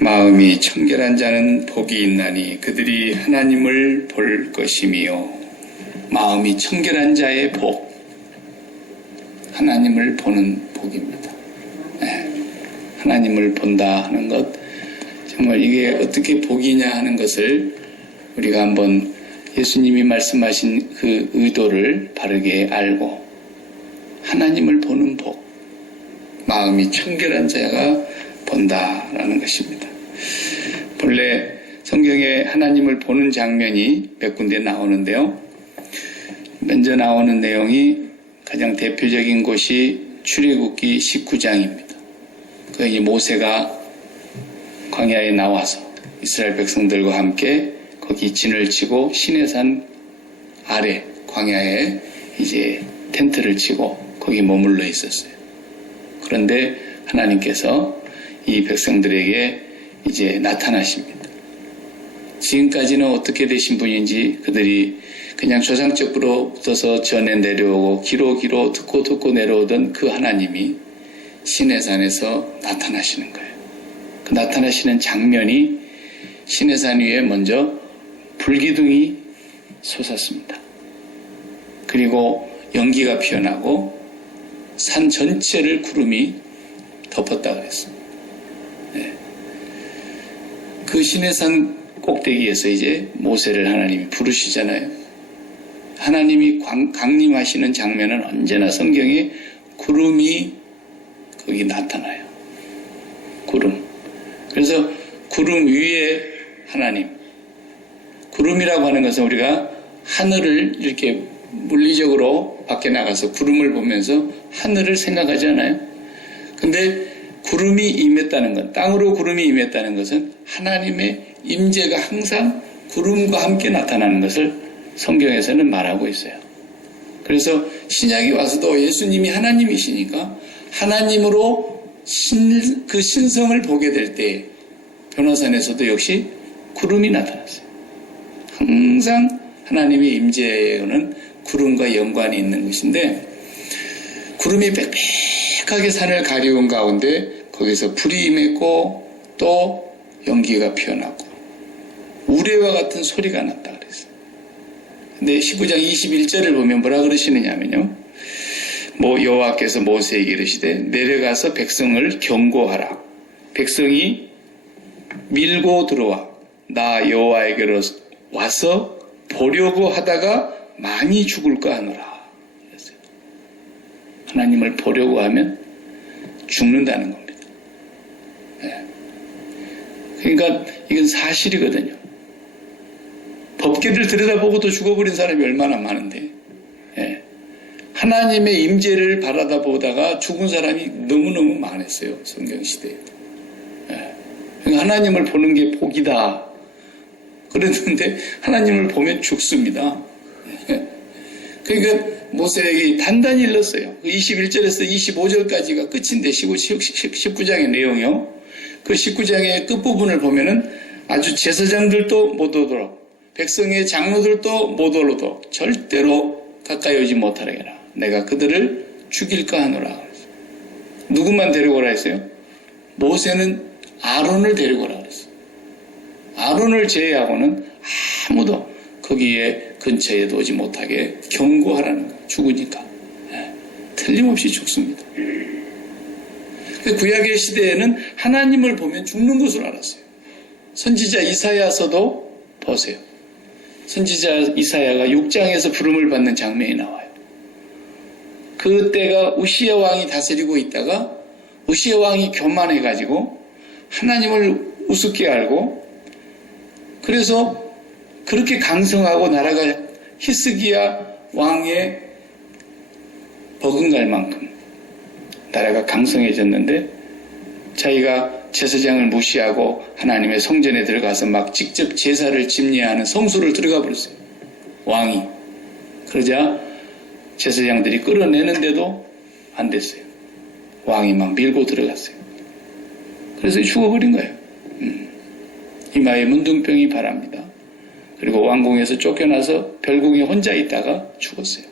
마음이 청결한 자는 복이 있나니 그들이 하나님을 볼 것이며. 마음이 청결한 자의 복, 하나님을 보는 복입니다. 네. 하나님을 본다 하는 것, 정말 이게 어떻게 복이냐 하는 것을 우리가 한번 예수님이 말씀하신 그 의도를 바르게 알고 하나님을 보는 복, 마음이 청결한 자가 본다라는 것입니다. 본래 성경에 하나님을 보는 장면이 몇 군데 나오는데요. 먼저 나오는 내용이 가장 대표적인 곳이 출애굽기 19장입니다. 그 모세가 광야에 나와서 이스라엘 백성들과 함께 거기 진을 치고 시내산 아래 광야에 이제 텐트를 치고 거기 머물러 있었어요. 그런데 하나님께서 이 백성들에게 이제 나타나십니다. 지금까지는 어떻게 되신 분인지 그들이 그냥 조상적으로 붙어서 전에 내려오고 기로 듣고 내려오던 그 하나님이 시내산에서 나타나시는 거예요. 그 나타나시는 장면이 시내산 위에 먼저 불기둥이 솟았습니다. 그리고 연기가 피어나고 산 전체를 구름이 덮었다 그랬습니다. 네. 그 시내산 꼭대기에서 이제 모세를 하나님이 부르시잖아요. 하나님이 강림하시는 장면은 언제나 성경에 구름이 거기 나타나요. 구름. 그래서 구름 위에 하나님. 구름이라고 하는 것은 우리가 하늘을 이렇게 물리적으로 밖에 나가서 구름을 보면서 하늘을 생각하지 않아요? 근데 구름이 임했다는 것, 땅으로 구름이 임했다는 것은 하나님의 임재가 항상 구름과 함께 나타나는 것을 성경에서는 말하고 있어요. 그래서 신약이 와서도 예수님이 하나님이시니까 하나님으로 그 신성을 보게 될 때 변화산에서도 역시 구름이 나타났어요. 항상 하나님의 임재에는 구름과 연관이 있는 것인데 구름이 빽빽하게 산을 가리운 가운데 거기서 불이 임했고 또 연기가 피어나고 우레와 같은 소리가 났다 그랬어요. 근데 19장 21절을 보면 뭐라 그러시느냐면요. 여호와께서 모세에게 이르시되 내려가서 백성을 경고하라. 백성이 밀고 들어와 나 여호와에게로 와서 보려고 하다가 많이 죽을까 하노라. 그랬어요. 하나님을 보려고 하면 죽는다는 겁니다. 네. 그러니까 이건 사실이거든요. 법계를 들여다보고도 죽어버린 사람이 얼마나 많은데, 예. 하나님의 임재를 바라다 보다가 죽은 사람이 너무너무 많았어요. 성경시대에. 예. 그러니까 하나님을 보는 게 복이다. 그랬는데 하나님을 보면 죽습니다. 예. 그러니까 모세에게 단단히 일렀어요. 21절에서 25절까지가 끝인데 19장의 내용이요. 그 19장의 끝부분을 보면은 아주 제사장들도 못 오도록 백성의 장로들도 못 오도록 절대로 가까이 오지 못하게 해라. 내가 그들을 죽일까 하노라. 누구만 데리고 오라 했어요? 모세는 아론을 데리고 오라 그랬어요. 아론을 제외하고는 아무도 거기에 근처에 오지 못하게 경고하라는 거예요. 죽으니까. 네. 틀림없이 죽습니다. 구약의 시대에는 하나님을 보면 죽는 것을 알았어요. 선지자 이사야서도 보세요. 선지자 이사야가 6장에서 부름을 받는 장면이 나와요. 그때가 우시야 왕이 다스리고 있다가 우시야 왕이 교만해가지고 하나님을 우습게 알고 그래서 그렇게 강성하고 나라가 히스기야 왕의 버금갈 만큼 나라가 강성해졌는데 자기가 제사장을 무시하고 하나님의 성전에 들어가서 막 직접 제사를 집례하는 성소를 들어가 버렸어요. 왕이. 그러자 제사장들이 끌어내는데도 안 됐어요. 왕이 막 밀고 들어갔어요. 그래서 죽어버린 거예요. 이마에 문둥병이 바랍니다. 그리고 왕궁에서 쫓겨나서 별궁에 혼자 있다가 죽었어요.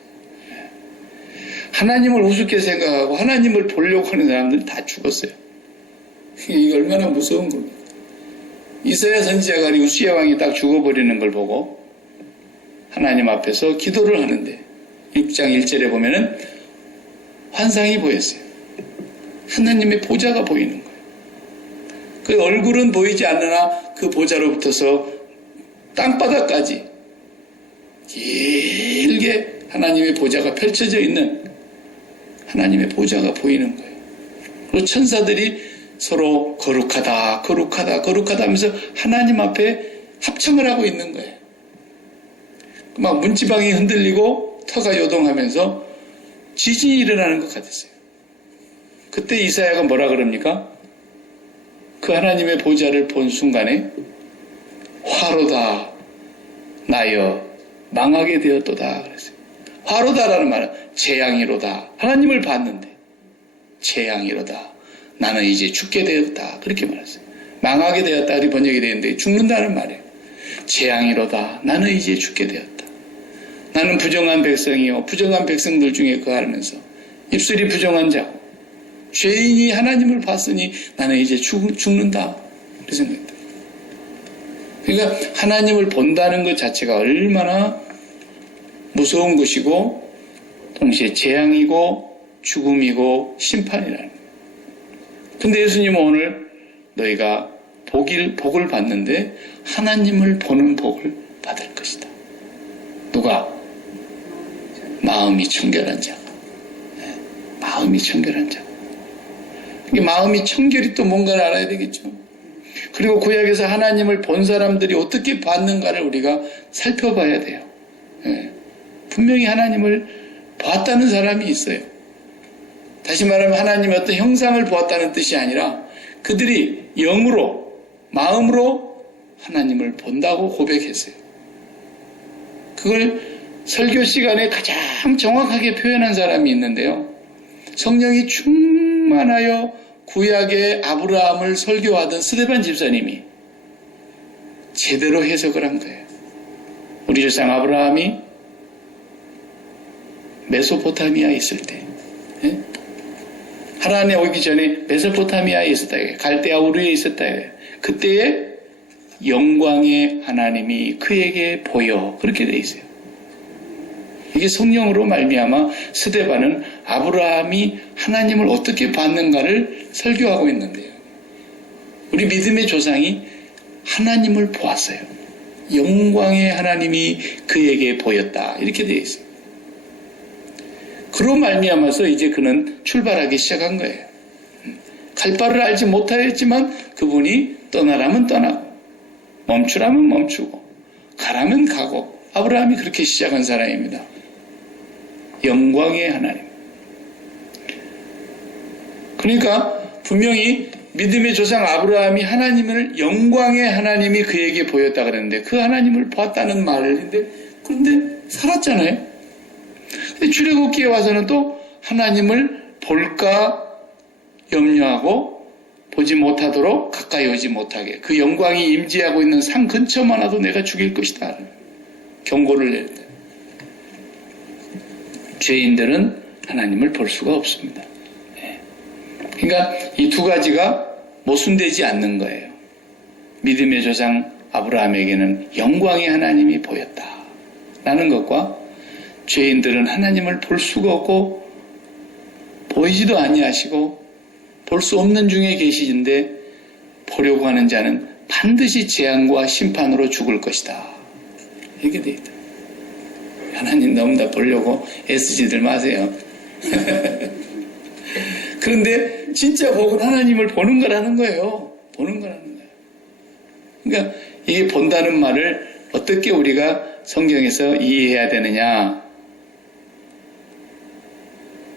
하나님을 우습게 생각하고 하나님을 보려고 하는 사람들 다 죽었어요. 이게 얼마나 무서운 겁니까? 이사야 선지자가 우시야 왕이 딱 죽어버리는 걸 보고 하나님 앞에서 기도를 하는데 6장 1절에 보면은 환상이 보였어요. 하나님의 보좌가 보이는 거예요. 그 얼굴은 보이지 않으나 그 보좌로부터서 땅바닥까지 길게 하나님의 보좌가 펼쳐져 있는 하나님의 보좌가 보이는 거예요. 그리고 천사들이 서로 거룩하다, 거룩하다, 거룩하다 하면서 하나님 앞에 합청을 하고 있는 거예요. 막 문지방이 흔들리고 터가 요동하면서 지진이 일어나는 것 같았어요. 그때 이사야가 뭐라 그럽니까? 그 하나님의 보좌를 본 순간에 화로다 나여 망하게 되었도다 그랬어요. 화로다라는 말은 재앙이로다. 하나님을 봤는데 재앙이로다. 나는 이제 죽게 되었다. 그렇게 말했어요. 망하게 되었다. 이렇게 번역이 되는데 죽는다는 말이에요. 재앙이로다. 나는 이제 죽게 되었다. 나는 부정한 백성이요. 부정한 백성들 중에 거하면서 입술이 부정한 자고 죄인이 하나님을 봤으니 나는 이제 죽는다. 그렇게 생각했다. 그러니까 하나님을 본다는 것 자체가 얼마나 무서운 것이고 동시에 재앙이고 죽음이고 심판이라는 거예요. 근데 예수님은 오늘 너희가 복을 받는데 하나님을 보는 복을 받을 것이다. 누가? 마음이 청결한 자. 마음이 청결한 자. 마음이 청결이 또 뭔가를 알아야 되겠죠. 그리고 구약에서 하나님을 본 사람들이 어떻게 봤는가를 우리가 살펴봐야 돼요. 분명히 하나님을 봤다는 사람이 있어요. 다시 말하면 하나님의 어떤 형상을 보았다는 뜻이 아니라 그들이 영으로, 마음으로 하나님을 본다고 고백했어요. 그걸 설교 시간에 가장 정확하게 표현한 사람이 있는데요. 성령이 충만하여 구약의 아브라함을 설교하던 스데반 집사님이 제대로 해석을 한 거예요. 우리 조상 아브라함이 메소포타미아에 있을 때 하나님 오기 전에 메소포타미아에 있었다. 갈대아 우르에 있었다. 그때의 영광의 하나님이 그에게 보여. 그렇게 돼 있어요. 이게 성령으로 말미암아 스데반은 아브라함이 하나님을 어떻게 봤는가를 설교하고 있는데요. 우리 믿음의 조상이 하나님을 보았어요. 영광의 하나님이 그에게 보였다. 이렇게 되어 있어요. 그로 말미암아서 이제 그는 출발하기 시작한 거예요. 갈 바를 알지 못하였지만 그분이 떠나라면 떠나고 멈추라면 멈추고 가라면 가고 아브라함이 그렇게 시작한 사람입니다. 영광의 하나님. 그러니까 분명히 믿음의 조상 아브라함이 하나님을 영광의 하나님이 그에게 보였다 그랬는데 그 하나님을 봤다는 말을 했는데 그런데 살았잖아요. 근데 출애굽기에 와서는 또 하나님을 볼까 염려하고 보지 못하도록 가까이 오지 못하게 그 영광이 임재하고 있는 산 근처만 와도 내가 죽일 것이다. 경고를 냈다. 죄인들은 하나님을 볼 수가 없습니다. 그러니까 이 두 가지가 모순되지 않는 거예요. 믿음의 조상 아브라함에게는 영광의 하나님이 보였다라는 것과 죄인들은 하나님을 볼 수가 없고 보이지도 아니하시고 볼 수 없는 중에 계시는데 보려고 하는 자는 반드시 재앙과 심판으로 죽을 것이다. 이렇게 돼 있다. 하나님 너무 다 보려고 애쓰지들 마세요. 그런데 진짜 복은 하나님을 보는 거라는 거예요. 보는 거라는 거예요. 그러니까 이게 본다는 말을 어떻게 우리가 성경에서 이해해야 되느냐.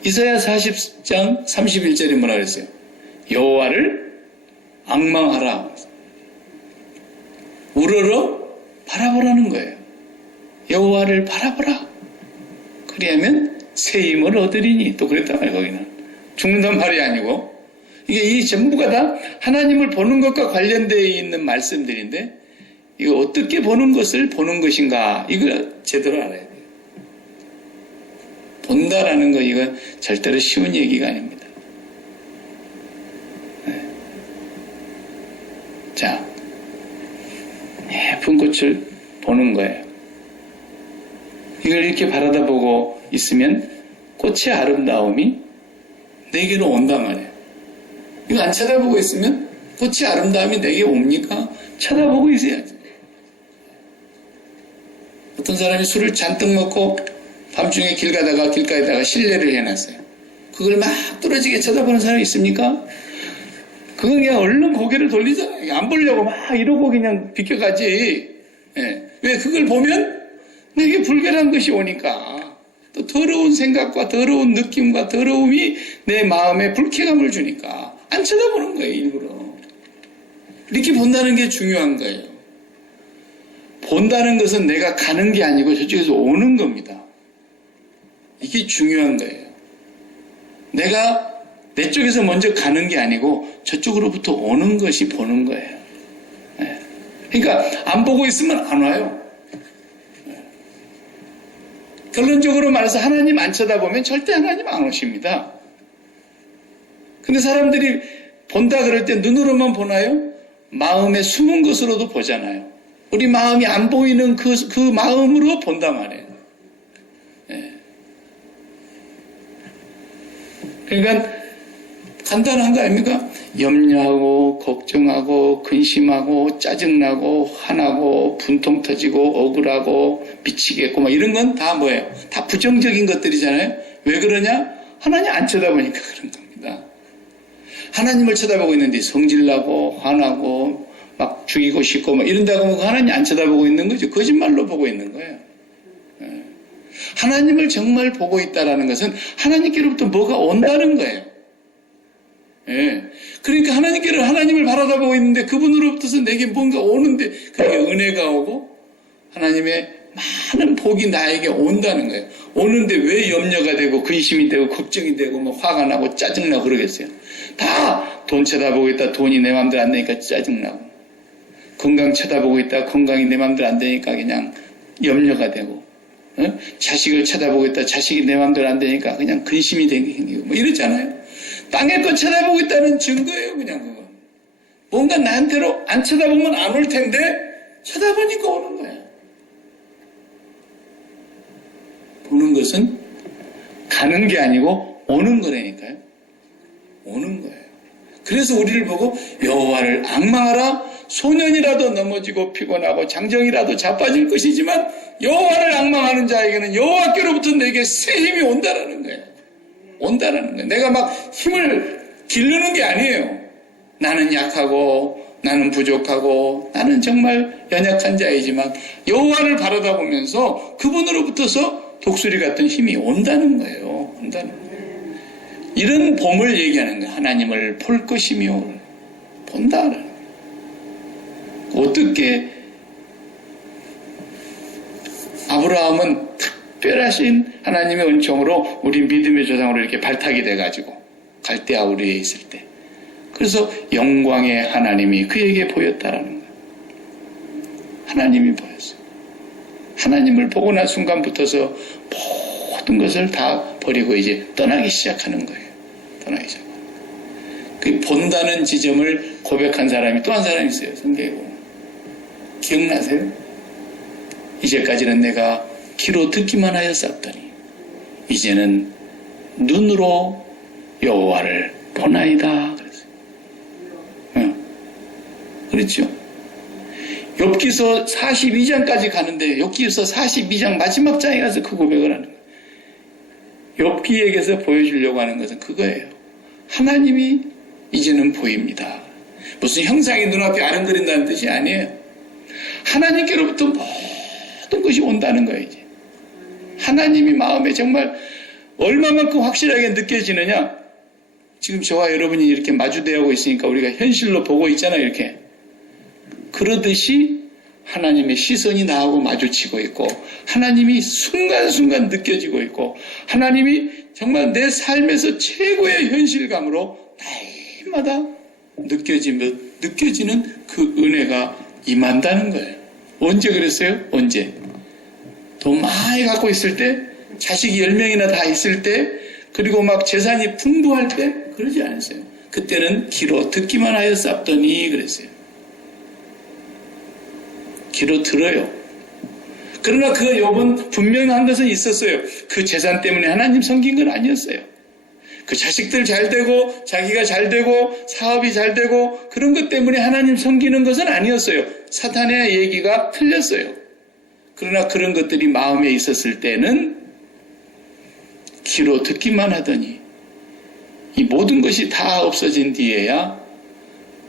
이사야 40장 31절에 뭐라 그랬어요? 여호와를 앙망하라. 우러러 바라보라는 거예요. 여호와를 바라보라. 그리하면 새 힘을 얻으리니. 또 그랬단 말이에요. 거기는 죽는단 말이 아니고 이게 이 전부가 다 하나님을 보는 것과 관련되어 있는 말씀들인데 이거 어떻게 보는 것을 보는 것인가 이걸 제대로 알아야 돼요. 본다라는 거 이거 절대로 쉬운 얘기가 아닙니다. 꽃을 보는 거예요. 이걸 이렇게 바라다보고 있으면 꽃의 아름다움이 내게로 온단 말이에요. 이거 안 쳐다보고 있으면 꽃의 아름다움이 내게 옵니까? 쳐다보고 있어야지. 어떤 사람이 술을 잔뜩 먹고 밤중에 길가에다가 실례를 해놨어요. 그걸 막 뚫어지게 쳐다보는 사람이 있습니까? 그건 그냥 얼른 고개를 돌리잖아요. 안 보려고 막 이러고 그냥 비켜가지. 예. 왜 그걸 보면 내게 불결한 것이 오니까. 또 더러운 생각과 더러운 느낌과 더러움이 내 마음에 불쾌감을 주니까 안 쳐다보는 거예요, 일부러. 이렇게 본다는 게 중요한 거예요. 본다는 것은 내가 가는 게 아니고 저쪽에서 오는 겁니다. 이게 중요한 거예요. 내가 내 쪽에서 먼저 가는 게 아니고 저쪽으로부터 오는 것이 보는 거예요. 그러니까 안 보고 있으면 안 와요. 결론적으로 말해서 하나님 안 쳐다보면 절대 하나님 안 오십니다. 근데 사람들이 본다 그럴 때 눈으로만 보나요? 마음에 숨은 것으로도 보잖아요. 우리 마음이 안 보이는 그 마음으로 본단 말이에요. 그러니까 간단한 거 아닙니까? 염려하고 걱정하고 근심하고 짜증나고 화나고 분통 터지고 억울하고 미치겠고 막 이런 건 다 뭐예요? 다 부정적인 것들이잖아요. 왜 그러냐? 하나님 안 쳐다보니까 그런 겁니다. 하나님을 쳐다보고 있는데 성질나고 화나고 막 죽이고 싶고 막 이런다고 하면 하나님 안 쳐다보고 있는 거죠. 거짓말로 보고 있는 거예요. 하나님을 정말 보고 있다라는 것은 하나님께로부터 뭐가 온다는 거예요. 예. 그러니까 하나님을 바라다보고 있는데 그분으로부터서 내게 뭔가 오는데 그게 은혜가 오고 하나님의 많은 복이 나에게 온다는 거예요. 오는데 왜 염려가 되고 근심이 되고 걱정이 되고 뭐 화가 나고 짜증나고 그러겠어요. 다 돈 쳐다보고 있다 돈이 내 맘대로 안 되니까 짜증나고 건강 쳐다보고 있다 건강이 내 맘대로 안 되니까 그냥 염려가 되고 자식을 쳐다보고 있다 자식이 내 맘대로 안 되니까 그냥 근심이 생기고 뭐 이러잖아요. 땅에 거 쳐다보고 있다는 증거예요. 그냥 그건 뭔가 나한테로 안 쳐다보면 안 올 텐데 쳐다보니까 오는 거예요. 보는 것은 가는 게 아니고 오는 거라니까요. 오는 거예요. 그래서 우리를 보고 여호와를 앙망하라. 소년이라도 넘어지고 피곤하고 장정이라도 자빠질 것이지만 여호와를 앙망하는 자에게는 여호와께로부터 내게 새 힘이 온다라는 거예요. 온다라는 거예요. 내가 막 힘을 기르는 게 아니에요. 나는 약하고 나는 부족하고 나는 정말 연약한 자이지만 여호와를 바라다 보면서 그분으로부터서 독수리 같은 힘이 온다는 거예요. 온다는 거예요. 이런 봄을 얘기하는 거예요. 하나님을 볼 것이며 본다라는 거예요. 어떻게 아브라함은 특별하신 하나님의 은총으로 우리 믿음의 조상으로 이렇게 발탁이 돼가지고 갈대아 우리에 있을 때 그래서 영광의 하나님이 그에게 보였다라는 거예요. 하나님이 보였어요. 하나님을 보고 난 순간부터서 모든 것을 다 버리고 이제 떠나기 시작하는 거예요. 떠나기 시작. 그 본다는 지점을 고백한 사람이 또 한 사람이 있어요. 성경에 보면. 기억나세요? 이제까지는 내가 귀로 듣기만 하였었더니 이제는 눈으로 여호와를 보나이다. 그랬어요. 그렇죠? 욥기서 42장까지 가는데 욥기서 42장 마지막 장에 가서 그 고백을 하는 거예요. 욥기에게서 보여주려고 하는 것은 그거예요. 하나님이 이제는 보입니다. 무슨 형상이 눈앞에 아른거린다는 뜻이 아니에요. 하나님께로부터 모든 것이 온다는 거예요. 이제. 하나님이 마음에 정말 얼마만큼 확실하게 느껴지느냐. 지금 저와 여러분이 이렇게 마주대하고 있으니까 우리가 현실로 보고 있잖아요. 이렇게. 그러듯이 하나님의 시선이 나하고 마주치고 있고 하나님이 순간순간 느껴지고 있고 하나님이 정말 내 삶에서 최고의 현실감으로 날마다 느껴지는 그 은혜가 임한다는 거예요. 언제 그랬어요? 언제? 돈 많이 갖고 있을 때, 자식이 10명이나 다 있을 때, 그리고 막 재산이 풍부할 때 그러지 않았어요. 그때는 귀로 듣기만 하였사옵더니 그랬어요. 귀로 들어요. 그러나 그 욥은 분명한 것은 있었어요. 그 재산 때문에 하나님 섬긴 건 아니었어요. 그 자식들 잘 되고 자기가 잘 되고 사업이 잘 되고 그런 것 때문에 하나님 섬기는 것은 아니었어요. 사탄의 얘기가 틀렸어요. 그러나 그런 것들이 마음에 있었을 때는 귀로 듣기만 하더니 이 모든 것이 다 없어진 뒤에야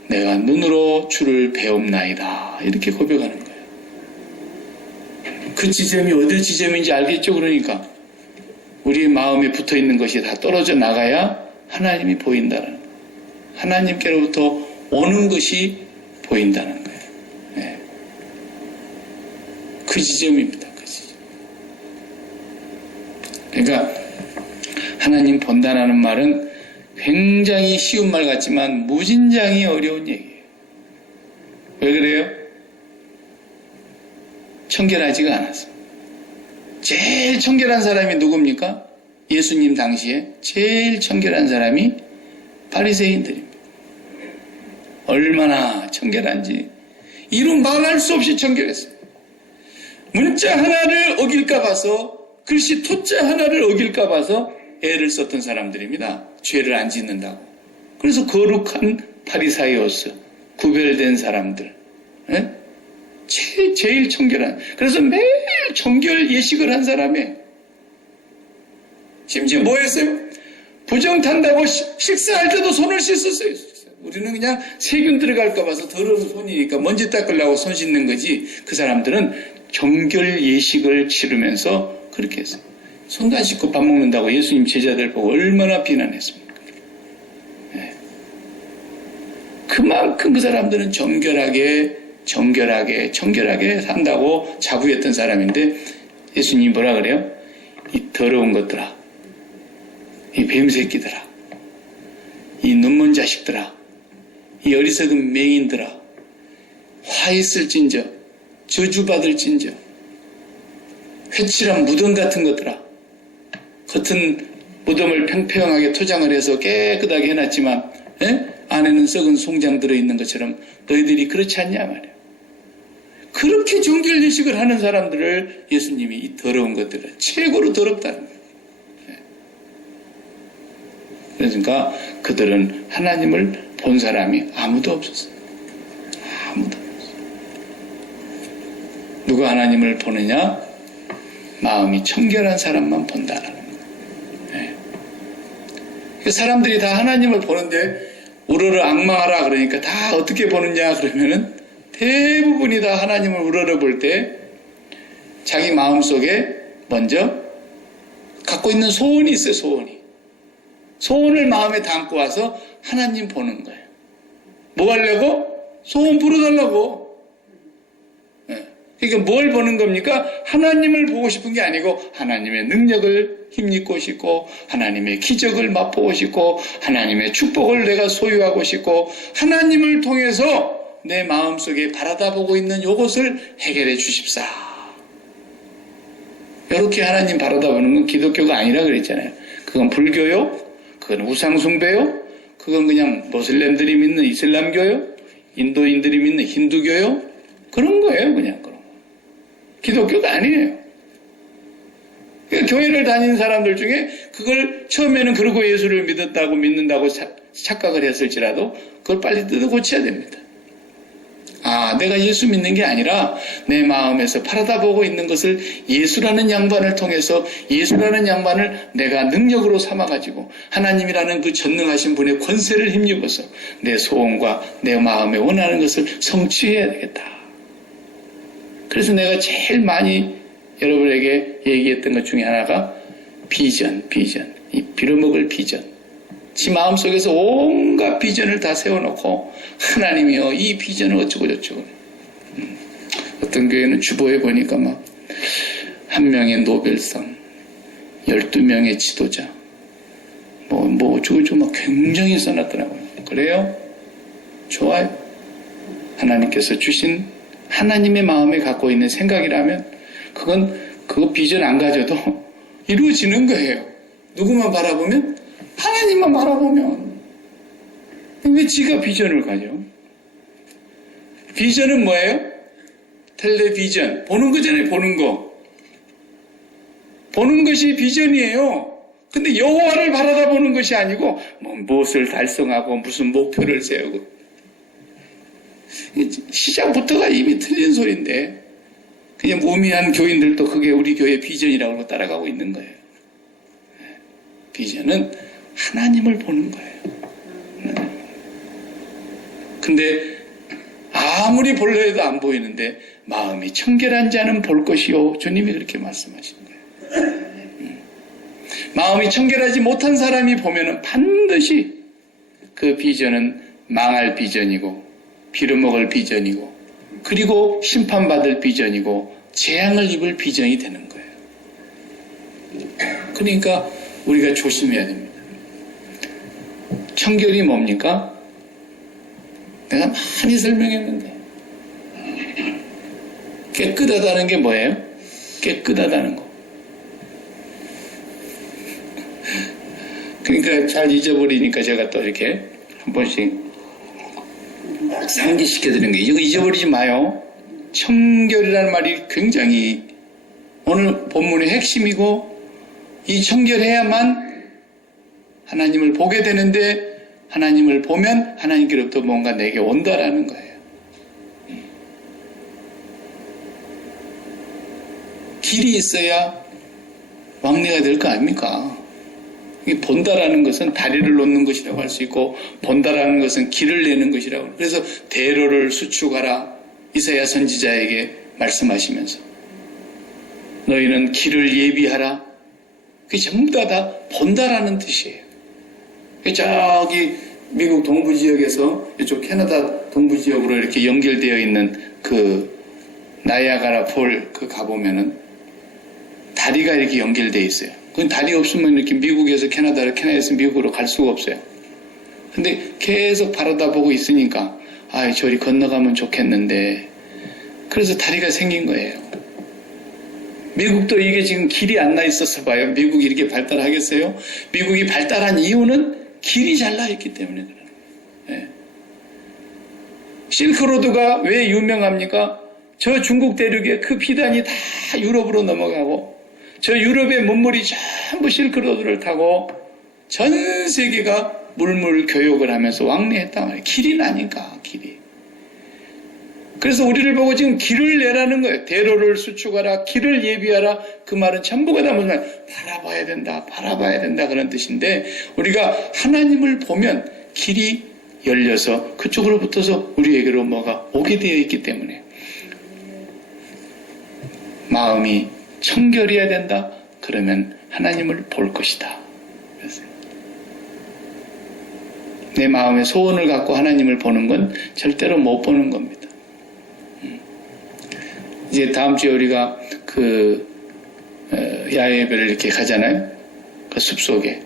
내가 눈으로 주를 배움나이다 이렇게 고백하는 거예요. 그 지점이 어디 지점인지 알겠죠? 그러니까 우리의 마음에 붙어있는 것이 다 떨어져 나가야 하나님이 보인다는 거예요. 하나님께로부터 오는 것이 보인다는 거예요. 네. 그 지점입니다. 그 지점. 그러니까 하나님 본다라는 말은 굉장히 쉬운 말 같지만 무진장이 어려운 얘기예요. 왜 그래요? 청결하지가 않아서. 제일 청결한 사람이 누굽니까? 예수님 당시에 제일 청결한 사람이 바리새인들입니다. 얼마나 청결한지 이루 말할 수 없이 청결했어요. 문자 하나를 어길까 봐서 글씨 토자 하나를 어길까 봐서 애를 썼던 사람들입니다. 죄를 안 짓는다고. 그래서 거룩한 파리사이오스, 구별된 사람들, 네? 제일 청결한. 그래서 매일 청결 예식을 한 사람이에요. 심지어 뭐 했어요? 부정 탄다고 식사할 때도 손을 씻었어요. 우리는 그냥 세균 들어갈까 봐서 더러운 손이니까 먼지 닦으려고 손 씻는 거지. 그 사람들은 정결 예식을 치르면서 그렇게 했어요. 손도 안 씻고 밥 먹는다고 예수님 제자들 보고 얼마나 비난했습니까? 네. 그만큼 그 사람들은 정결하게 산다고 자부했던 사람인데 예수님이 뭐라 그래요? 이 더러운 것들아, 이 뱀새끼들아, 이 눈먼 자식들아, 이 어리석은 맹인들아, 화 있을진저, 저주받을진저, 회칠한 무덤 같은 것들아, 겉은 무덤을 평평하게 토장을 해서 깨끗하게 해놨지만 안에는 썩은 송장 들어있는 것처럼 너희들이 그렇지 않냐 말이야. 그렇게 정결예식을 하는 사람들을 예수님이 이 더러운 것들을 최고로 더럽다는 거예요. 그러니까 그들은 하나님을 본 사람이 아무도 없었어요. 아무도 없었어요. 누가 하나님을 보느냐? 마음이 청결한 사람만 본다라는 거예요. 사람들이 다 하나님을 보는데 우러러 악망하라 그러니까 다 어떻게 보느냐 그러면은 대부분이 다 하나님을 우러러 볼 때 자기 마음속에 먼저 갖고 있는 소원이 있어요. 소원을 마음에 담고 와서 하나님 보는 거예요. 뭐 하려고? 소원 부르달라고. 그러니까 뭘 보는 겁니까? 하나님을 보고 싶은 게 아니고 하나님의 능력을 힘입고 싶고 하나님의 기적을 맛보고 싶고 하나님의 축복을 내가 소유하고 싶고 하나님을 통해서 내 마음속에 바라다보고 있는 이것을 해결해 주십사. 이렇게 하나님 바라다보는 건 기독교가 아니라 그랬잖아요. 그건 불교요? 그건 우상숭배요? 그건 그냥 모슬렘들이 믿는 이슬람교요? 인도인들이 믿는 힌두교요? 그런 거예요. 그냥 그런 거. 기독교가 아니에요. 교회를 다니는 사람들 중에 그걸 처음에는 그러고 예수를 믿는다고 착각을 했을지라도 그걸 빨리 뜯어 고쳐야 됩니다. 아, 내가 예수 믿는 게 아니라 내 마음에서 바라다보고 있는 것을 예수라는 양반을 통해서 예수라는 양반을 내가 능력으로 삼아가지고 하나님이라는 그 전능하신 분의 권세를 힘입어서 내 소원과 내 마음에 원하는 것을 성취해야 되겠다. 그래서 내가 제일 많이 여러분에게 얘기했던 것 중에 하나가 비전. 이 빌어먹을 비전. 지 마음속에서 온갖 비전을 다 세워놓고 하나님이요 이 비전을 어쩌고저쩌고. 어떤 교회는 주보에 보니까 막 1명의 노벨상, 12명의 지도자, 뭐 어쩌고저쩌고 막 굉장히 써놨더라고요. 그래요? 좋아요. 하나님께서 주신 하나님의 마음에 갖고 있는 생각이라면 그거 비전 안 가져도 이루어지는 거예요. 누구만 바라보면? 하나님만 바라보면. 왜 지가 비전을 가져? 비전은 뭐예요? 텔레비전. 보는 거잖아요, 보는 거. 보는 것이 비전이에요. 근데 여호와를 바라다 보는 것이 아니고 무엇을 달성하고 무슨 목표를 세우고 시작부터가 이미 틀린 소리인데 그냥 무미한 교인들도 그게 우리 교회 비전이라고 따라가고 있는 거예요. 비전은 하나님을 보는 거예요. 근데 아무리 볼려 해도 안 보이는데 마음이 청결한 자는 볼 것이요. 주님이 그렇게 말씀하신 거예요. 마음이 청결하지 못한 사람이 보면은 반드시 그 비전은 망할 비전이고 빌어먹을 비전이고 그리고 심판받을 비전이고 재앙을 입을 비전이 되는 거예요. 그러니까 우리가 조심해야 됩니다. 청결이 뭡니까? 내가 많이 설명했는데 깨끗하다는 게 뭐예요? 깨끗하다는 거. 그러니까 잘 잊어버리니까 제가 또 이렇게 한 번씩 상기시켜드리는 거예요. 이거 잊어버리지 마요. 청결이라는 말이 굉장히 오늘 본문의 핵심이고 이 청결해야만 하나님을 보게 되는데 하나님을 보면 하나님께로부터 뭔가 내게 온다라는 거예요. 길이 있어야 왕래가 될 거 아닙니까? 본다라는 것은 다리를 놓는 것이라고 할 수 있고 본다라는 것은 길을 내는 것이라고. 그래서 대로를 수축하라 이사야 선지자에게 말씀하시면서 너희는 길을 예비하라. 그게 전부 다 본다라는 뜻이에요. 저기 미국 동부 지역에서 이쪽 캐나다 동부 지역으로 이렇게 연결되어 있는 그 나이아가라 폴 그 가보면은 다리가 이렇게 연결되어 있어요. 그 다리 없으면 이렇게 미국에서 캐나다로, 캐나다에서 미국으로 갈 수가 없어요. 근데 계속 바라다보고 있으니까 저리 건너가면 좋겠는데 그래서 다리가 생긴 거예요. 미국도 이게 지금 길이 안 나 있어서 봐요. 미국이 이렇게 발달하겠어요? 미국이 발달한 이유는 길이 잘 나 있기 때문에 그래요. 네. 실크로드가 왜 유명합니까? 저 중국 대륙에 그 피단이 다 유럽으로 넘어가고 저 유럽의 문물이 전부 실크로드를 타고 전 세계가 물물 교역을 하면서 왕래했단 말이에요. 길이 나니까 길이. 그래서 우리를 보고 지금 길을 내라는 거예요. 대로를 수축하라, 길을 예비하라. 그 말은 전부가 다 무슨 말? 바라봐야 된다, 바라봐야 된다 그런 뜻인데 우리가 하나님을 보면 길이 열려서 그쪽으로 붙어서 우리에게로 뭐가 오게 되어 있기 때문에 마음이 청결해야 된다. 그러면 하나님을 볼 것이다. 그랬어요. 내 마음의 소원을 갖고 하나님을 보는 건 절대로 못 보는 겁니다. 이제 다음 주에 우리가 그 야외 예배를 이렇게 가잖아요. 그 숲속에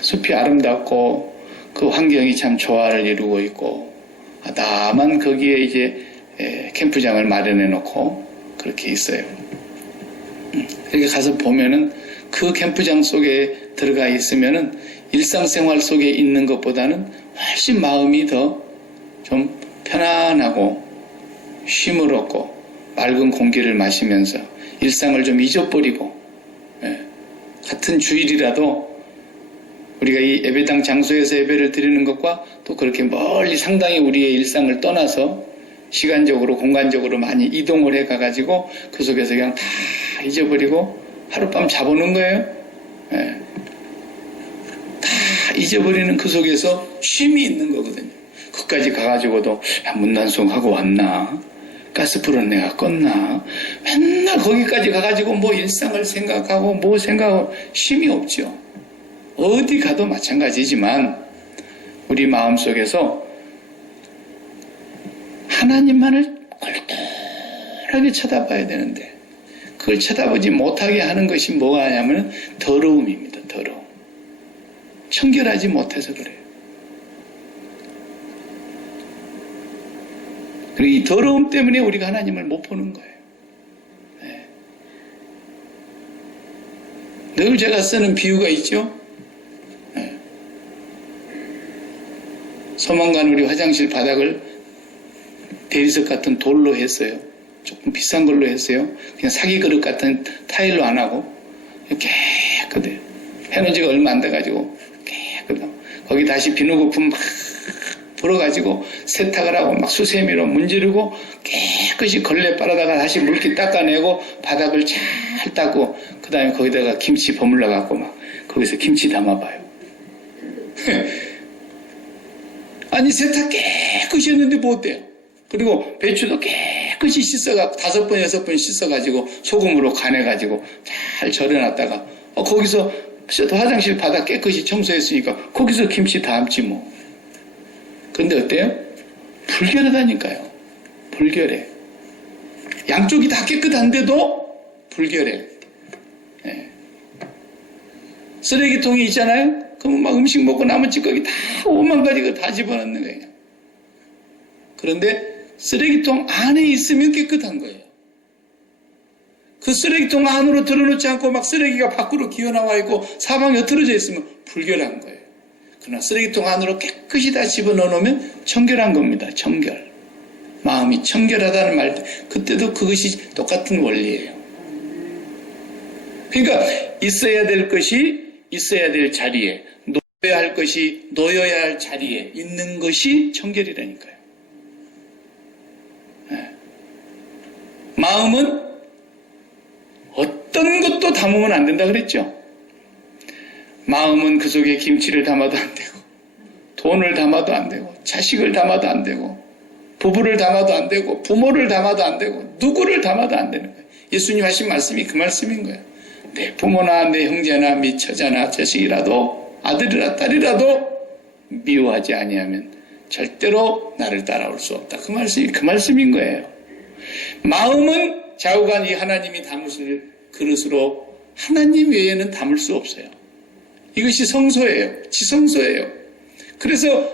숲이 아름답고 그 환경이 참 조화를 이루고 있고 다만 거기에 이제 캠프장을 마련해 놓고 그렇게 있어요. 이렇게 가서 보면은 그 캠프장 속에 들어가 있으면은 일상생활 속에 있는 것보다는 훨씬 마음이 더 좀 편안하고 쉼을 얻고 맑은 공기를 마시면서 일상을 좀 잊어버리고 같은 주일이라도 우리가 이 예배당 장소에서 예배를 드리는 것과 또 그렇게 멀리 상당히 우리의 일상을 떠나서 시간적으로 공간적으로 많이 이동을 해 가가지고 그 속에서 그냥 다 잊어버리고 하룻밤 자보는 거예요. 다 잊어버리는 그 속에서 쉼이 있는 거거든요. 그까지 가가지고도 문단속하고 왔나? 가스불은 내가 껐나? 맨날 거기까지 가가지고 뭐 일상을 생각하고 뭐 생각하고 쉼이 없죠. 어디 가도 마찬가지지만 우리 마음속에서 하나님만을 골똘하게 쳐다봐야 되는데 그걸 쳐다보지 못하게 하는 것이 뭐가 하냐면 더러움입니다. 더러움. 청결하지 못해서 그래요. 그리고 이 더러움 때문에 우리가 하나님을 못 보는 거예요. 네. 늘 제가 쓰는 비유가 있죠. 네. 소망간 우리 화장실 바닥을 대리석 같은 돌로 했어요. 조금 비싼 걸로 했어요. 그냥 사기 그릇 같은 타일로 안 하고 깨끗해요. 해놓은 지가 얼마 안 돼가지고 깨끗하고 거기 다시 비누거품 막 불어가지고 세탁을 하고 막 수세미로 문지르고 깨끗이 걸레 빨아다가 다시 물기 닦아내고 바닥을 잘 닦고 그 다음에 거기다가 김치 버물러 갖고 막 거기서 김치 담아봐요. 아니 세탁 깨끗이 했는데 뭐 어때요? 그리고 배추도 깨끗이 씻어갖고 5번 6번 씻어가지고 소금으로 간해가지고 잘 절여놨다가 거기서 화장실 바닥 깨끗이 청소했으니까 거기서 김치 담지 뭐. 근데 어때요? 불결하다니까요. 불결해. 양쪽이 다 깨끗한데도 불결해. 예. 쓰레기통이 있잖아요? 그러면 막 음식 먹고 남은 찌꺼기 다 5만 가지 다 집어넣는 거예요. 그런데 쓰레기통 안에 있으면 깨끗한 거예요. 그 쓰레기통 안으로 들어놓지 않고 막 쓰레기가 밖으로 기어나와 있고 사방에 흩어져 있으면 불결한 거예요. 그러나 쓰레기통 안으로 깨끗이 다 집어넣어 놓으면 청결한 겁니다. 청결. 마음이 청결하다는 말, 그때도 그것이 똑같은 원리예요. 그러니까 있어야 될 것이 있어야 될 자리에, 놓여야 할 것이 놓여야 할 자리에 있는 것이 청결이라니까요. 네. 마음은 어떤 것도 담으면 안 된다 그랬죠. 마음은 그 속에 김치를 담아도 안 되고 돈을 담아도 안 되고 자식을 담아도 안 되고 부부를 담아도 안 되고 부모를 담아도 안 되고 누구를 담아도 안 되는 거예요. 예수님 하신 말씀이 그 말씀인 거예요. 내 부모나 내 형제나 미 처자나 자식이라도 아들이라 딸이라도 미워하지 아니하면 절대로 나를 따라올 수 없다. 그 말씀인 거예요. 마음은 좌우간 이 하나님이 담으실 그릇으로 하나님 외에는 담을 수 없어요. 이것이 성소예요. 지성소예요. 그래서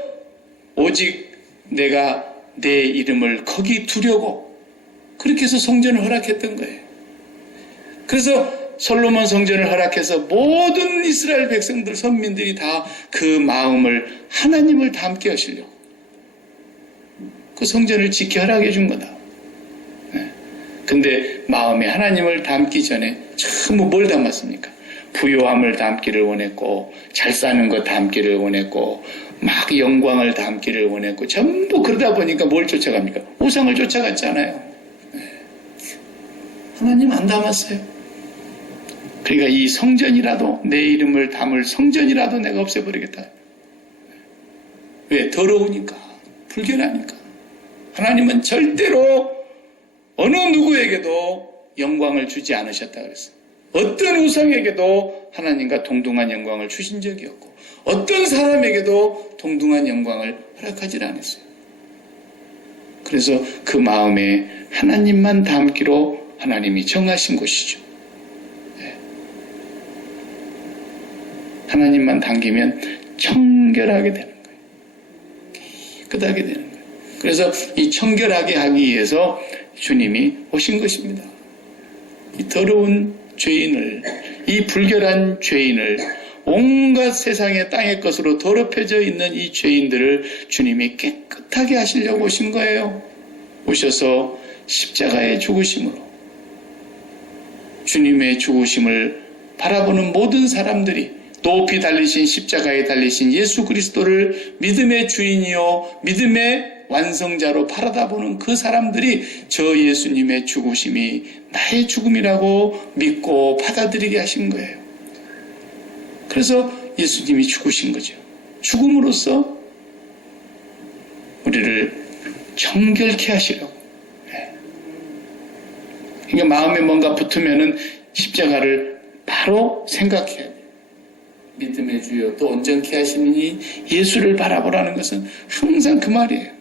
오직 내가 내 이름을 거기 두려고 그렇게 해서 성전을 허락했던 거예요. 그래서 솔로몬 성전을 허락해서 모든 이스라엘 백성들, 선민들이 다 그 마음을 하나님을 담게 하시려고 그 성전을 지켜 허락해 준 거다. 근데 마음에 하나님을 담기 전에 전부 뭘 담았습니까? 부요함을 담기를 원했고 잘 사는 것 담기를 원했고 막 영광을 담기를 원했고 전부 그러다 보니까 뭘 쫓아갑니까? 우상을 쫓아갔잖아요. 하나님 안 담았어요. 그러니까 이 성전이라도 내 이름을 담을 성전이라도 내가 없애버리겠다. 왜? 더러우니까. 불결하니까. 하나님은 절대로 어느 누구에게도 영광을 주지 않으셨다 그랬어요. 어떤 우상에게도 하나님과 동등한 영광을 주신 적이 없고 어떤 사람에게도 동등한 영광을 허락하지 않았어요. 그래서 그 마음에 하나님만 담기로 하나님이 정하신 것이죠. 네. 하나님만 담기면 청결하게 되는 거예요. 깨끗하게 되는 거예요. 그래서 이 청결하게 하기 위해서 주님이 오신 것입니다. 이 더러운 죄인을, 이 불결한 죄인을, 온갖 세상의 땅의 것으로 더럽혀져 있는 이 죄인들을 주님이 깨끗하게 하시려고 오신 거예요. 오셔서 십자가의 죽으심으로 주님의 죽으심을 바라보는 모든 사람들이 높이 달리신 십자가에 달리신 예수 그리스도를 믿음의 주인이요 믿음의 완성자로 바라다보는 그 사람들이 저 예수님의 죽으심이 나의 죽음이라고 믿고 받아들이게 하신 거예요. 그래서 예수님이 죽으신 거죠. 죽음으로써 우리를 정결케 하시려고. 그러니까 마음에 뭔가 붙으면은 십자가를 바로 생각해야 돼요. 믿음의 주여 또 온전케 하시니 예수를 바라보라는 것은 항상 그 말이에요.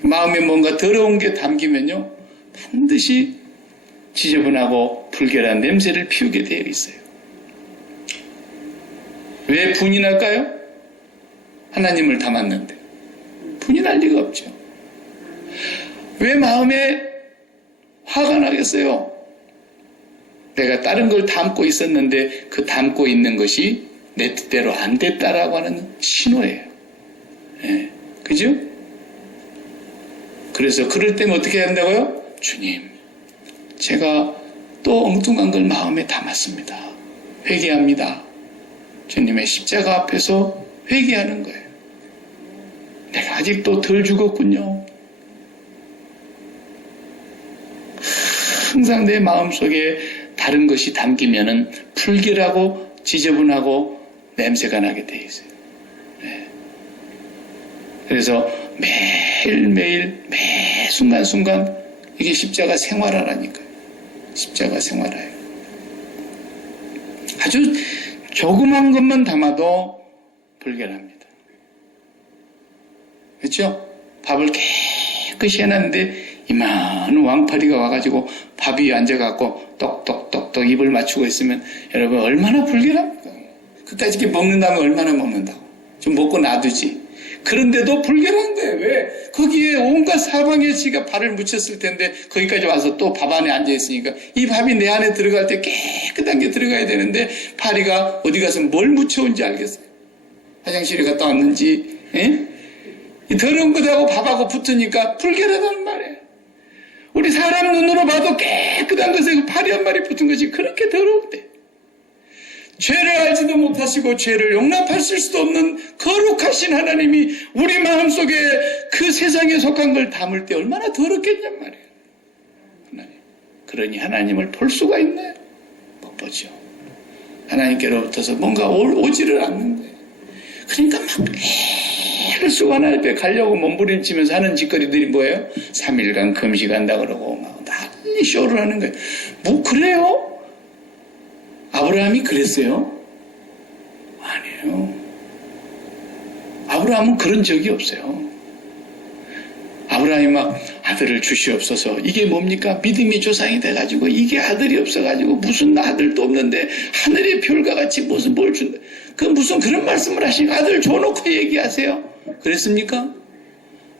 마음에 뭔가 더러운 게 담기면요 반드시 지저분하고 불결한 냄새를 피우게 되어 있어요. 왜 분이 날까요? 하나님을 담았는데 분이 날 리가 없죠. 왜 마음에 화가 나겠어요? 내가 다른 걸 담고 있었는데 그 담고 있는 것이 내 뜻대로 안 됐다라고 하는 신호예요. 네. 그죠? 그래서 그럴 때면 어떻게 해야 한다고요? 주님, 제가 또 엉뚱한 걸 마음에 담았습니다. 회개합니다. 주님의 십자가 앞에서 회개하는 거예요. 내가 아직도 덜 죽었군요. 항상 내 마음속에 다른 것이 담기면은 불결하고 지저분하고 냄새가 나게 돼 있어요. 네. 그래서 매일매일 매 순간순간 이게 십자가 생활하라니까요. 십자가 생활하예요. 아주 조그만 것만 담아도 불결합니다. 그렇죠? 밥을 깨끗이 해놨는데 이만한 왕파리가 와가지고 밥 위에 앉아갖고 똑똑똑똑 입을 맞추고 있으면 여러분 얼마나 불결합니까? 그까짓 게 먹는 다음에 얼마나 먹는다고. 좀 먹고 놔두지. 그런데도 불결한 거예요. 왜? 거기에 온갖 사방에 지가 발을 묻혔을 텐데 거기까지 와서 또 밥 안에 앉아있으니까 이 밥이 내 안에 들어갈 때 깨끗한 게 들어가야 되는데 파리가 어디 가서 뭘 묻혀온지 알겠어요? 화장실에 갔다 왔는지, 이 더러운 것하고 밥하고 붙으니까 불결하다는 말이에요. 우리 사람 눈으로 봐도 깨끗한 것에 파리 한 마리 붙은 것이 그렇게 더러운데 죄를 알지도 못하시고 죄를 용납하실 수도 없는 거룩하신 하나님이 우리 마음속에 그 세상에 속한 걸 담을 때 얼마나 더럽겠냔 말이에요. 하나님. 그러니 하나님을 볼 수가 있나요? 못 보죠. 하나님께로부터서 뭔가 오지를 않는 거예요. 그러니까 막 애를 쓰고 하나님 앞에 가려고 몸부림치면서 하는 짓거리들이 뭐예요? 3일간 금식한다 그러고 막 난리 쇼를 하는 거예요. 뭐 그래요? 아브라함이 그랬어요? 아니에요. 아브라함은 그런 적이 없어요. 아브라함이 막 아들을 주시옵소서. 이게 뭡니까? 믿음의 조상이 돼가지고 이게 아들이 없어가지고 무슨 아들도 없는데 하늘의 별과 같이 무슨 뭘 준다. 그 무슨 그런 말씀을 하시고 아들 줘놓고 얘기하세요. 그랬습니까?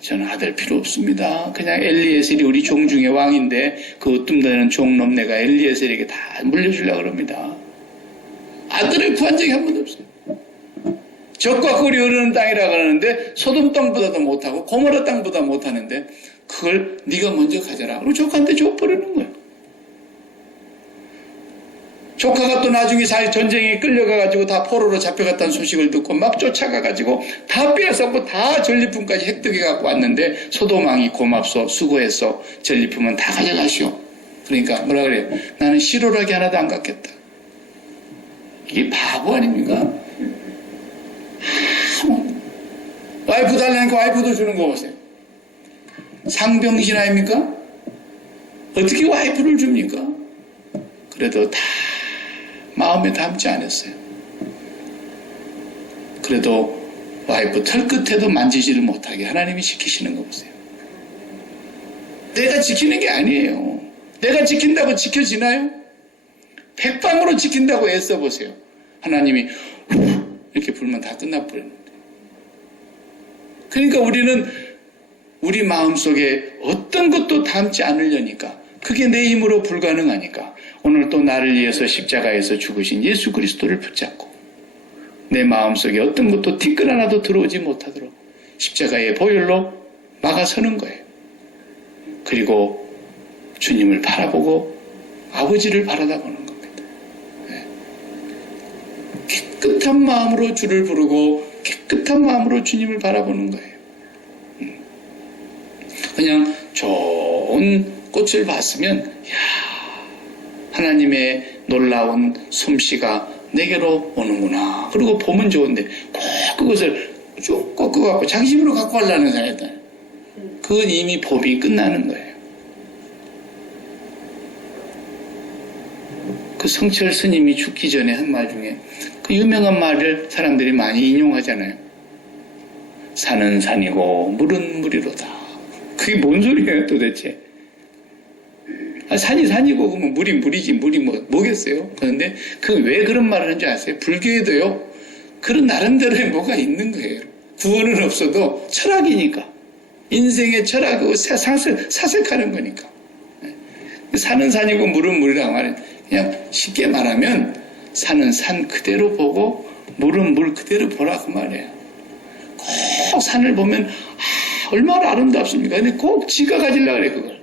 저는 아들 필요 없습니다. 그냥 엘리에셀이 우리 종 중에 왕인데 그 으뜸되는 종놈 내가 엘리에셀에게 다 물려주려고 합니다. 아들을 구한 적이 한 번도 없어요. 적과 꿀이 흐르는 땅이라 그러는데 소돔 땅보다도 못하고 고모라 땅보다 못하는데 그걸 네가 먼저 가져라. 그리고 조카한테 줘버리는 거예요. 조카가 또 나중에 전쟁에 끌려가가지고 다 포로로 잡혀갔다는 소식을 듣고 막 쫓아가가지고 다 빼앗았고 다 전리품까지 획득해갖고 왔는데 소돔왕이 고맙소 수고했어 전리품은 다 가져가시오. 그러니까 뭐라 그래요? 나는 실오라기 하나도 안 갖겠다. 이게 바보 아닙니까? 와이프 달라니까 와이프도 주는 거 보세요. 상병신 아닙니까? 어떻게 와이프를 줍니까? 그래도 다 마음에 담지 않았어요. 그래도 와이프 털끝에도 만지지를 못하게 하나님이 지키시는 거 보세요. 내가 지키는 게 아니에요. 내가 지킨다고 지켜지나요? 백방으로 지킨다고 애써 보세요. 하나님이 이렇게 불면 다 끝나버리는데. 그러니까 우리는 우리 마음속에 어떤 것도 담지 않으려니까 그게 내 힘으로 불가능하니까 오늘 또 나를 위해서 십자가에서 죽으신 예수 그리스도를 붙잡고 내 마음속에 어떤 것도 티끌 하나도 들어오지 못하도록 십자가의 보혈로 막아서는 거예요. 그리고 주님을 바라보고 아버지를 바라다보는 겁니다. 깨끗한 마음으로 주를 부르고 깨끗한 마음으로 주님을 바라보는 거예요. 그냥 좋은 꽃을 봤으면 야 하나님의 놀라운 솜씨가 내게로 오는구나. 그리고 보면 좋은데 꼭 그것을 쭉 꺾어갖고 자기 집으로 갖고 가려는 사람이다. 그건 이미 법이 끝나는 거예요. 그 성철 스님이 죽기 전에 한 말 중에 그 유명한 말을 사람들이 많이 인용하잖아요. 산은 산이고 물은 물이로다. 그게 뭔 소리예요 도대체? 산이 산이고 그러면 물이 물이지 물이 뭐겠어요? 그런데 그 왜 그런 말을 하는지 아세요? 불교에도요 그런 나름대로의 뭐가 있는 거예요. 구원은 없어도 철학이니까 인생의 철학이고 사색하는 거니까. 산은 산이고 물은 물이라고 말해요. 그냥 쉽게 말하면 산은 산 그대로 보고 물은 물 그대로 보라고 말해요. 꼭 산을 보면 얼마나 아름답습니까? 근데 꼭 지가 가지려고 그래, 그걸.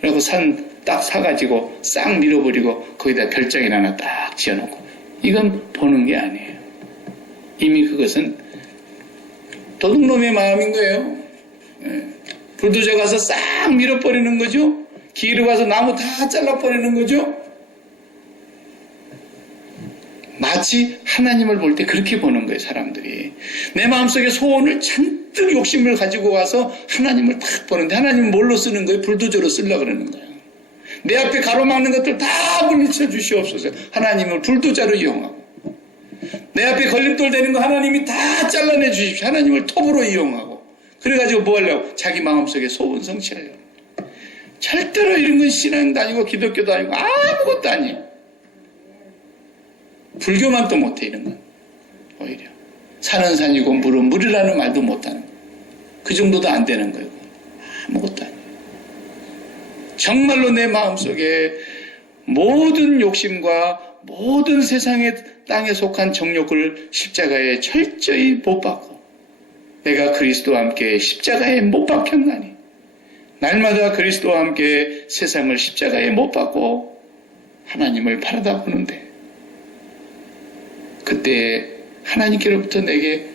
그리고 산 딱 사가지고 싹 밀어버리고 거기다 별장이나 하나 딱 지어놓고. 이건 보는 게 아니에요. 이미 그것은 도둑놈의 마음인 거예요. 불도저 가서 싹 밀어버리는 거죠. 기로 가서 나무 다 잘라버리는 거죠. 마치 하나님을 볼 때 그렇게 보는 거예요, 사람들이. 내 마음속에 소원을 잔뜩 욕심을 가지고 와서 하나님을 딱 보는데 하나님은 뭘로 쓰는 거예요? 불도저로 쓰려고 그러는 거예요. 내 앞에 가로막는 것들 다 물리쳐 주시옵소서. 하나님을 불도저로 이용하고. 내 앞에 걸림돌 되는 거 하나님이 다 잘라내 주십시오. 하나님을 톱으로 이용하고. 그래가지고 뭐 하려고? 자기 마음속에 소원 성취하려고. 절대로 이런 건 신앙도 아니고 기독교도 아니고 아무것도 아니에요. 불교만 또 못해, 이런 건. 오히려. 산은 산이고 물은 물이라는 말도 못하는 거예요. 그 정도도 안 되는 거예요. 아무것도 아니에요. 정말로 내 마음속에 모든 욕심과 모든 세상의 땅에 속한 정욕을 십자가에 철저히 못 박고 내가 그리스도와 함께 십자가에 못 박혔나니 날마다 그리스도와 함께 세상을 십자가에 못 박고 하나님을 바라다 보는데 그때 하나님께로부터 내게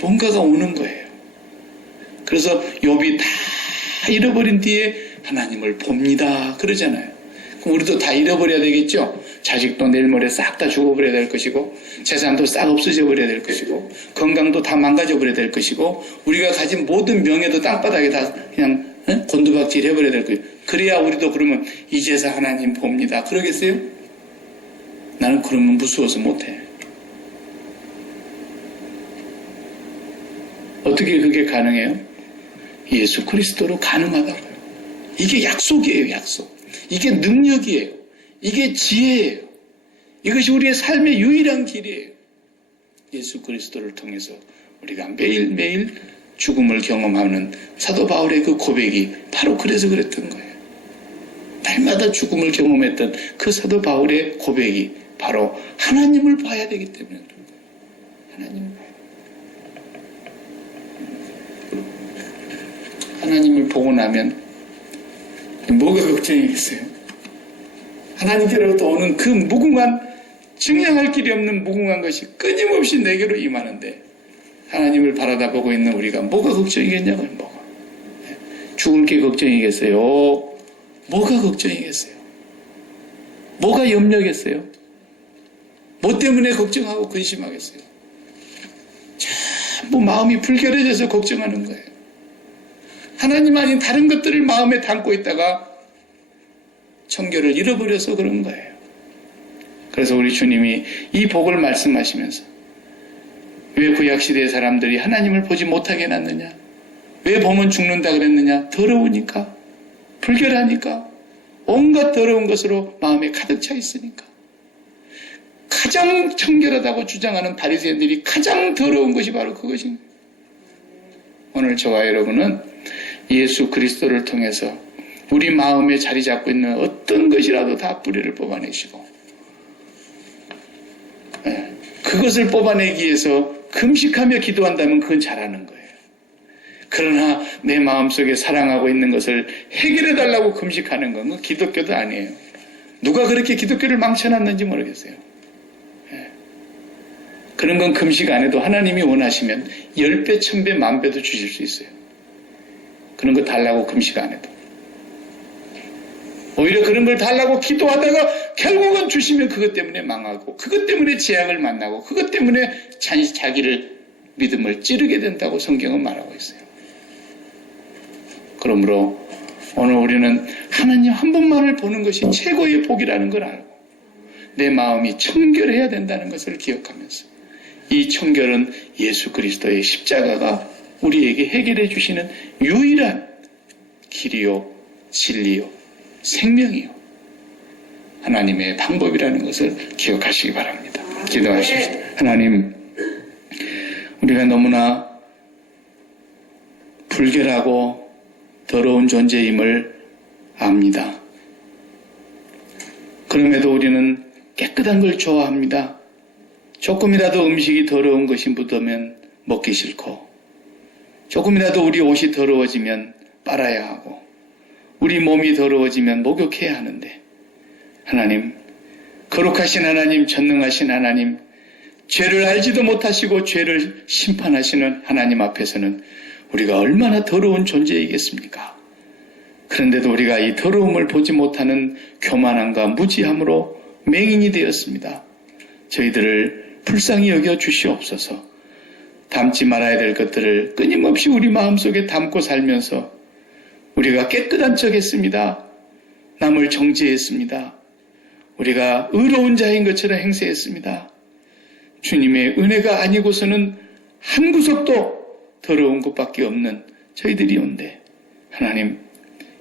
뭔가가 오는 거예요. 그래서 욥이 다 잃어버린 뒤에 하나님을 봅니다 그러잖아요. 그럼 우리도 다 잃어버려야 되겠죠. 자식도 내일 모레 싹 다 죽어버려야 될 것이고 재산도 싹 없어져 버려야 될 것이고 건강도 다 망가져 버려야 될 것이고 우리가 가진 모든 명예도 땅바닥에 다 그냥 곤두박질 해버려야 될 것이고 그래야 우리도 그러면 이제서 하나님 봅니다 그러겠어요? 나는 그러면 무서워서 못해. 어떻게 그게 가능해요? 예수 그리스도로 가능하다고요. 이게 약속이에요, 약속. 이게 능력이에요. 이게 지혜예요. 이것이 우리의 삶의 유일한 길이에요. 예수 그리스도를 통해서 우리가 매일매일 죽음을 경험하는 사도 바울의 그 고백이 바로 그래서 그랬던 거예요. 날마다 죽음을 경험했던 그 사도 바울의 고백이 바로 하나님을 봐야 되기 때문에 그런 거예요. 하나님을 봐야 돼요. 하나님을 보고 나면 뭐가 걱정이겠어요? 하나님께로부터 오는 그 무궁한 증량할 길이 없는 무궁한 것이 끊임없이 내게로 임하는데 하나님을 바라다보고 있는 우리가 뭐가 걱정이겠냐고요. 뭐가 죽을 게 걱정이겠어요? 뭐가 걱정이겠어요? 뭐가 염려겠어요? 뭐 때문에 걱정하고 근심하겠어요? 전부 마음이 불결해져서 걱정하는 거예요. 하나님 아닌 다른 것들을 마음에 담고 있다가 청결을 잃어버려서 그런 거예요. 그래서 우리 주님이 이 복을 말씀하시면서 왜 구약시대의 사람들이 하나님을 보지 못하게 해놨느냐? 왜 보면 죽는다 그랬느냐? 더러우니까, 불결하니까, 온갖 더러운 것으로 마음에 가득 차 있으니까. 가장 청결하다고 주장하는 바리새인들이 가장 더러운 것이 바로 그것입니다. 오늘 저와 여러분은 예수 그리스도를 통해서 우리 마음에 자리 잡고 있는 어떤 것이라도 다 뿌리를 뽑아내시고 그것을 뽑아내기 위해서 금식하며 기도한다면 그건 잘하는 거예요. 그러나 내 마음속에 사랑하고 있는 것을 해결해달라고 금식하는 건 기독교도 아니에요. 누가 그렇게 기독교를 망쳐놨는지 모르겠어요. 그런 건 금식 안 해도 하나님이 원하시면 10배, 1000배, 10,000배도 주실 수 있어요. 그런 거 달라고 금식 안 해도. 오히려 그런 걸 달라고 기도하다가 결국은 주시면 그것 때문에 망하고 그것 때문에 재앙을 만나고 그것 때문에 자기를 믿음을 찌르게 된다고 성경은 말하고 있어요. 그러므로 오늘 우리는 하나님 한 분만을 보는 것이 최고의 복이라는 걸 알고 내 마음이 청결해야 된다는 것을 기억하면서 이 청결은 예수 그리스도의 십자가가 우리에게 해결해 주시는 유일한 길이요, 진리요, 생명이요. 하나님의 방법이라는 것을 기억하시기 바랍니다. 기도하십시오. 하나님, 우리가 너무나 불결하고 더러운 존재임을 압니다. 그럼에도 우리는 깨끗한 걸 좋아합니다. 조금이라도 음식이 더러운 것이 묻으면 먹기 싫고 조금이라도 우리 옷이 더러워지면 빨아야 하고 우리 몸이 더러워지면 목욕해야 하는데 하나님, 거룩하신 하나님, 전능하신 하나님, 죄를 알지도 못하시고 죄를 심판하시는 하나님 앞에서는 우리가 얼마나 더러운 존재이겠습니까? 그런데도 우리가 이 더러움을 보지 못하는 교만함과 무지함으로 맹인이 되었습니다. 저희들을 불쌍히 여겨 주시옵소서. 담지 말아야 될 것들을 끊임없이 우리 마음속에 담고 살면서 우리가 깨끗한 척 했습니다. 남을 정죄했습니다. 우리가 의로운 자인 것처럼 행세했습니다. 주님의 은혜가 아니고서는 한 구석도 더러운 것밖에 없는 저희들이온데 하나님,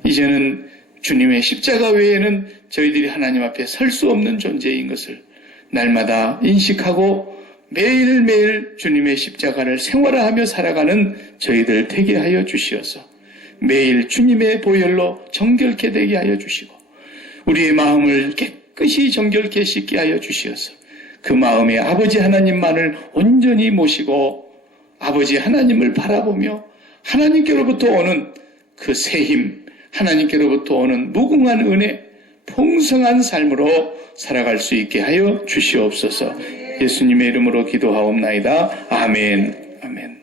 이제는 주님의 십자가 외에는 저희들이 하나님 앞에 설 수 없는 존재인 것을 날마다 인식하고 매일매일 주님의 십자가를 생활화하며 살아가는 저희들 되게 하여 주시어서 매일 주님의 보혈로 정결케 되게 하여 주시고 우리의 마음을 깨끗이 정결케 씻게 하여 주시어서 그 마음에 아버지 하나님만을 온전히 모시고 아버지 하나님을 바라보며 하나님께로부터 오는 그 새 힘, 하나님께로부터 오는 무궁한 은혜, 풍성한 삶으로 살아갈 수 있게 하여 주시옵소서. 예수님의 이름으로 기도하옵나이다. 아멘. 아멘.